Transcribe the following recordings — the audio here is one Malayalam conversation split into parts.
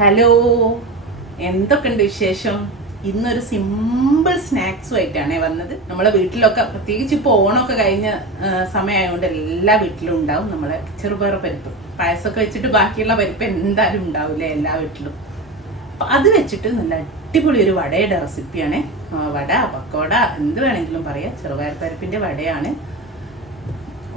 ഹലോ, എന്തൊക്കെയുണ്ട് വിശേഷം? ഇന്നൊരു സിമ്പിൾ സ്നാക്സുമായിട്ടാണ് വന്നത്. നമ്മളെ വീട്ടിലൊക്കെ പ്രത്യേകിച്ച് ഇപ്പോൾ ഓണമൊക്കെ കഴിഞ്ഞ സമയമായതുകൊണ്ട് എല്ലാ വീട്ടിലും ഉണ്ടാവും നമ്മളെ ചെറുപയർ പരിപ്പ്. പായസമൊക്കെ വെച്ചിട്ട് ബാക്കിയുള്ള പരിപ്പ് എന്തായാലും ഉണ്ടാവില്ല എല്ലാ വീട്ടിലും. അപ്പം അത് വെച്ചിട്ട് നല്ല അടിപൊളി ഒരു വടയുടെ റെസിപ്പിയാണ്. വട, പക്കവട എന്ത് വേണമെങ്കിലും പറയാം. ചെറുപയർ പരിപ്പിൻ്റെ വടയാണ്.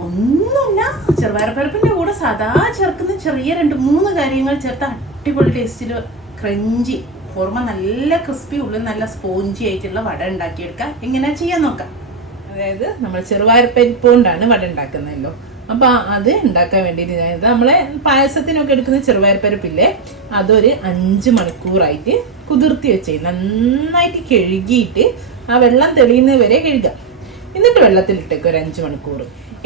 ഒന്നുമില്ല, ചെറുപയർ പരിപ്പിൻ്റെ കൂടെ സാധാ ചേർക്കുന്ന ചെറിയ 2-3 കാര്യങ്ങൾ ചേർത്ത് അടിപൊളി ടേസ്റ്റിൽ ക്രഞ്ചി പുറമെ നല്ല ക്രിസ്പി ഉള്ളിൽ നല്ല സ്പോഞ്ചി ആയിട്ടുള്ള വട ഉണ്ടാക്കിയെടുക്കാം. എങ്ങനെ ചെയ്യാൻ നോക്കാം. അതായത് നമ്മൾ ചെറുപയർ പരിപ്പ് കൊണ്ടാണ് വട ഉണ്ടാക്കുന്നതല്ലോ. അപ്പം അത് ഉണ്ടാക്കാൻ വേണ്ടിയിട്ട് ഞാനിത് നമ്മളെ പായസത്തിനൊക്കെ എടുക്കുന്ന ചെറുപയർ പരിപ്പില്ലേ, അതൊരു 5 മണിക്കൂറായിട്ട് കുതിർത്തി വെച്ചേ. നന്നായിട്ട് കഴുകിയിട്ട് ആ വെള്ളം തെളിയുന്നത് വരെ കഴുകാം. എന്നിട്ട് വെള്ളത്തിലിട്ടേക്ക് ഒരു 5 മണിക്കൂർ.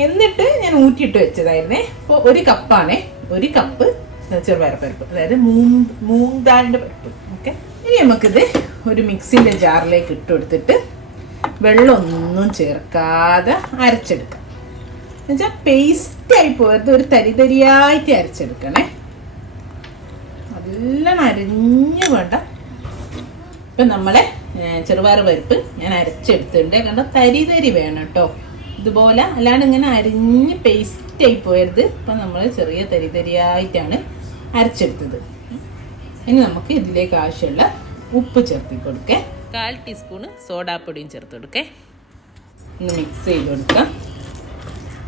എന്നിട്ട് ഞാൻ ഊറ്റിയിട്ട് വെച്ചതായിരുന്നേ. അപ്പോൾ 1 കപ്പാണേ, 1 കപ്പ് ചെറുപയർ പരിപ്പ്, അതായത് മൂങ് ദാലിൻ്റെ പരിപ്പ്. ഓക്കെ, ഇനി നമുക്കിത് ഒരു മിക്സിൻ്റെ ജാറിലേക്ക് ഇട്ടെടുത്തിട്ട് വെള്ളമൊന്നും ചേർക്കാതെ അരച്ചെടുക്കാം. എന്നുവെച്ചാൽ പേസ്റ്റായി പോയത് ഒരു തരിതരിയായിട്ട് അരച്ചെടുക്കണേ. നല്ലോണം അരിഞ്ഞു വേണ്ട. ഇപ്പം നമ്മളെ ചെറുപയർ പരിപ്പ് ഞാൻ അരച്ചെടുത്തിട്ടുണ്ട്. കണ്ട തരി വേണം കേട്ടോ, ഇതുപോലെ. അല്ലാണ്ട് ഇങ്ങനെ അരിഞ്ഞ് പേസ്റ്റായി പോയത്. ഇപ്പം നമ്മൾ ചെറിയ തരിയായിട്ടാണ് അരച്ചെടുത്തത്. ഇനി നമുക്ക് ഇതിലേക്ക് ആവശ്യമുള്ള ഉപ്പ് ചേർത്ത് കൊടുക്കാം. 1/4 ടീസ്പൂണ് സോഡാപ്പൊടിയും ചേർത്ത് കൊടുക്കേ. ഒന്ന് മിക്സ് ചെയ്ത് കൊടുക്കാം.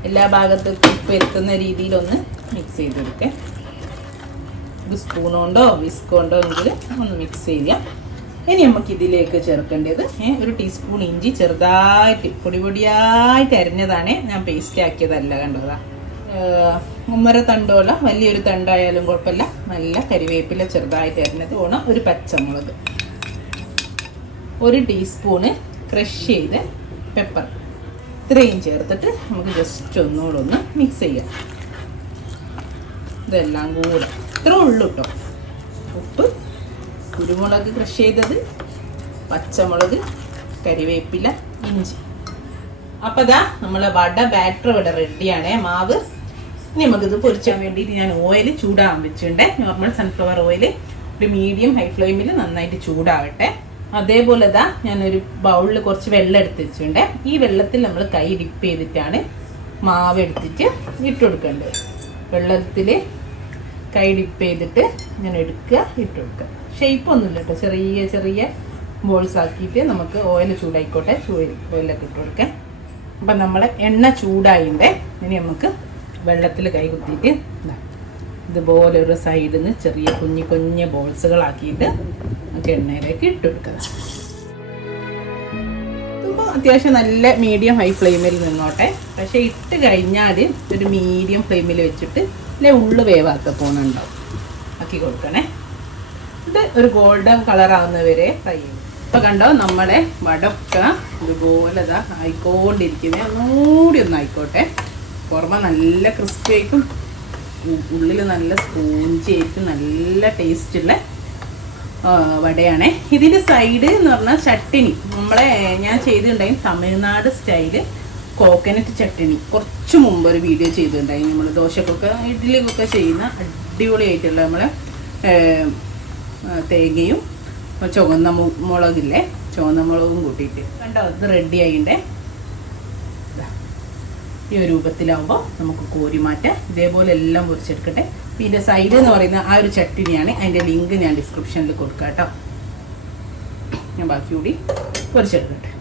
എല്ലാ ഭാഗത്തേക്കും ഉപ്പ് എത്തുന്ന രീതിയിലൊന്ന് മിക്സ് ചെയ്ത് കൊടുക്കാം. ഒരു സ്പൂൺ കൊണ്ടോ വിസ്ക് കൊണ്ടോ എങ്കിൽ ഒന്ന് മിക്സ് ചെയ്യാം. ഇനി നമുക്ക് ഇതിലേക്ക് ചേർക്കേണ്ടത് 1 ടീസ്പൂൺ ഇഞ്ചി ചെറുതായിട്ട് പൊടിയായിട്ട് അരിഞ്ഞതാണ്. ഞാൻ പേസ്റ്റ് ആക്കിയതല്ല, കണ്ടതാ. 1.5 തണ്ടോല, വലിയൊരു തണ്ടായാലും കുഴപ്പമില്ല. നല്ല കരിവേപ്പില ചെറുതായിട്ട് അരിഞ്ഞത് വേണം. 1 പച്ചമുളക്, 1 ടീസ്പൂണ് ക്രഷ് ചെയ്ത പെപ്പർ, ഇത്രയും ചേർത്തിട്ട് നമുക്ക് ജസ്റ്റ് ഒന്നുകൂടെ ഒന്ന് മിക്സ് ചെയ്യാം. ഇതെല്ലാം കൂടെ ഇത്രേ ഉള്ളൂ കേട്ടോ. ഉപ്പ്, കുരുമുളക് ക്രഷ് ചെയ്തത്, പച്ചമുളക്, കരിവേപ്പില, ഇഞ്ചി. അപ്പം ഇതാ നമ്മളെ വട ബാറ്റർ ഇവിടെ റെഡിയാണ്. മാവ് ഇനി നമുക്കിത് പൊരിച്ചാൻ വേണ്ടിയിട്ട് ഞാൻ ഓയിൽ ചൂടാകാൻ വെച്ചിട്ടുണ്ട്. Normal sunflower oil. ഒരു മീഡിയം ഹൈ ഫ്ലെയിമിൽ നന്നായിട്ട് ചൂടാവട്ടെ. അതേപോലെ ഇതാ ഞാനൊരു ബൗളിൽ കുറച്ച് വെള്ളം എടുത്ത് വെച്ചിട്ടുണ്ട്. ഈ വെള്ളത്തിൽ നമ്മൾ കൈ ഡിപ്പ് ചെയ്തിട്ടാണ് മാവ് എടുത്തിട്ട് ഇട്ട് കൊടുക്കേണ്ടത്. വെള്ളത്തിൽ കൈ ഡിപ്പ് ചെയ്തിട്ട് ഞാൻ എടുക്കുക, ഇട്ട് കൊടുക്കുക. ഷേപ്പൊന്നുമില്ല കേട്ടോ, ചെറിയ ചെറിയ ബോൾസ് ആക്കിയിട്ട് നമുക്ക് ഓയിൽ ചൂടായിക്കോട്ടെ. ഓയിലൊക്കെ ഇട്ട് കൊടുക്കാം. അപ്പം നമ്മളെ എണ്ണ ചൂടായിണ്ടേ. ഇനി നമുക്ക് വെള്ളത്തിൽ കൈ കുത്തിയിട്ട് ഇതുപോലെ ഒരു സൈഡിൽ നിന്ന് ചെറിയ കുഞ്ഞു ബോൾസുകളാക്കിയിട്ട് നമുക്ക് എണ്ണയിലേക്ക് ഇട്ട് കൊടുക്കുക. ഇപ്പോൾ അത്യാവശ്യം നല്ല മീഡിയം ഹൈ ഫ്ലെയിമിൽ നിന്നോട്ടെ. പക്ഷേ ഇട്ട് കഴിഞ്ഞാൽ ഒരു മീഡിയം ഫ്ലെയിമിൽ വെച്ചിട്ട് അല്ലെ ഉള്ളു വേവാത്ത പോണുണ്ടാവും. ആക്കി കൊടുക്കണേ. ഇത് ഒരു ഗോൾഡൻ കളറാവുന്നവരെ ഫ്രൈ ചെയ്യും. ഇപ്പം കണ്ടോ, നമ്മുടെ വടക്ക ഇതുപോലെ ഇതാ ആയിക്കൊണ്ടിരിക്കുന്നത്. ഒന്നുകൂടി ഒന്ന് ആയിക്കോട്ടെ. പുറമെ നല്ല ക്രിസ്പി ആയിരിക്കും, ഉള്ളിൽ നല്ല സ്പോഞ്ചി ആയിരിക്കും. നല്ല ടേസ്റ്റുള്ള വടയാണേ. ഇതിൻ്റെ സൈഡ് എന്ന് പറഞ്ഞാൽ ചട്ടിനി ഞാൻ ചെയ്തിട്ടുണ്ടായി തമിഴ്നാട് സ്റ്റൈല് കോക്കനട്ട് ചട്ടിനി. കുറച്ച് മുമ്പ് ഒരു വീഡിയോ ചെയ്തിട്ടുണ്ടായി. നമ്മൾ ദോശക്കൊക്കെ ഇഡ്ഡലിക്കൊക്കെ ചെയ്യുന്ന അടിപൊളിയായിട്ടുള്ള നമ്മളെ തേങ്ങയും ചുവന്ന മുളകില്ലേ, ചുവന്ന മുളകും കൂട്ടിയിട്ട് കണ്ടോ. അത് റെഡി ആയിണ്ടേ. ഈ ഒരു രൂപത്തിലാവുമ്പോൾ നമുക്ക് കോരി മാറ്റാം. ഇതേപോലെ എല്ലാം പൊരിച്ചെടുക്കട്ടെ. ഇതിൻ്റെ സൈഡ് എന്ന് പറയുന്ന ആ ഒരു ചട്ടിനിയാണ്. അതിൻ്റെ ലിങ്ക് ഞാൻ ഡിസ്ക്രിപ്ഷനിൽ കൊടുക്കാം കേട്ടോ. ഞാൻ ബാക്കി കൂടി പൊരിച്ചെടുക്കട്ടെ.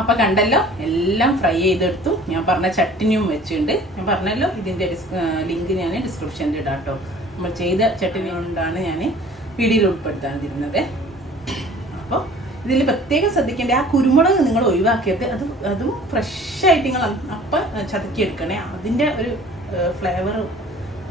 അപ്പം കണ്ടല്ലോ, എല്ലാം ഫ്രൈ ചെയ്തെടുത്തു. ഞാൻ പറഞ്ഞ ചട്ടിനിയും വെച്ചിട്ടുണ്ട്. ഞാൻ പറഞ്ഞല്ലോ, ഇതിൻ്റെ ലിങ്ക് ഞാൻ ഡിസ്ക്രിപ്ഷനിൽ ഇടാം കേട്ടോ. നമ്മൾ ചെയ്ത ചട്ടിനി കൊണ്ടാണ് ഞാൻ വീഡിയോയിൽ ഉൾപ്പെടുത്താതിരുന്നത്. അപ്പോൾ ഇതിൽ പ്രത്യേകം ശ്രദ്ധിക്കേണ്ട ആ കുരുമുളക് നിങ്ങൾ ഒഴിവാക്കിയത്. അതും ഫ്രഷായിട്ട് നിങ്ങൾ അപ്പം ചതക്കിയെടുക്കണേ. അതിൻ്റെ ഒരു ഫ്ലേവർ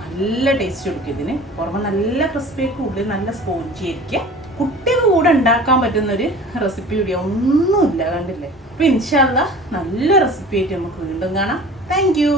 നല്ല ടേസ്റ്റ് കൊടുക്കും ഇതിന്. പുറമെ നല്ല ക്രിസ്പിയൊക്കെ, ഉള്ളിൽ നല്ല സ്പോഞ്ചി ആയിരിക്കുക. കുട്ടികൾ കൂടെ ഉണ്ടാക്കാൻ പറ്റുന്നൊരു റെസിപ്പി വീഡിയോ ഒന്നുമില്ല, കണ്ടില്ലേ. അപ്പോൾ ഇൻഷാ അല്ലാഹ് നല്ല റെസിപ്പി ആയിട്ട് നമുക്ക് വീണ്ടും കാണാം. Thank you.